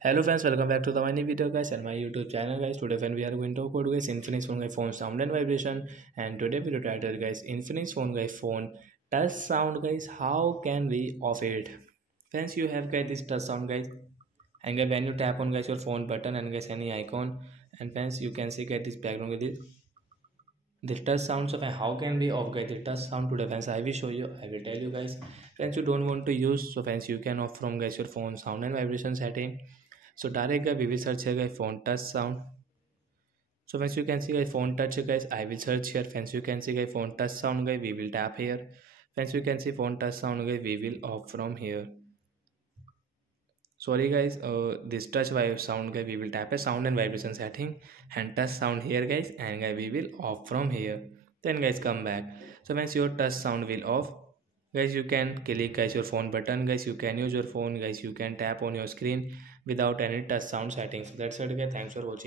Hello friends, welcome back to the my new video guys and my YouTube channel guys. Today when we are going to talk about guys Infinix phone guys phone sound and vibration, and today video title guys Infinix phone guys phone touch sound guys, how can we off it? Friends, you have guys this touch sound guys, and guys when you tap on guys your phone button and guys any icon, and friends you can see guys this background with this touch sounds of, and how can we off guys the touch sound today friends. I will show you, I will tell you guys. Friends, you don't want to use, so friends you can off from guys your phone sound and vibration setting. So direct guys we will search here guys phone touch sound. So friends you can see guys phone touch guys, I will search here. Friends you can see guys phone touch sound guys, we will tap here. Friends you can see phone touch sound guys, we will off from here. Sorry guys, this touch vibe sound guys, we will tap a sound and vibration setting and touch sound here guys, and guys we will off from here. Then guys come back. So once your touch sound will off guys, you can click guys your phone button guys, you can use your phone guys, you can tap on your screen without any touch sound settings. That's it guys, thanks for watching.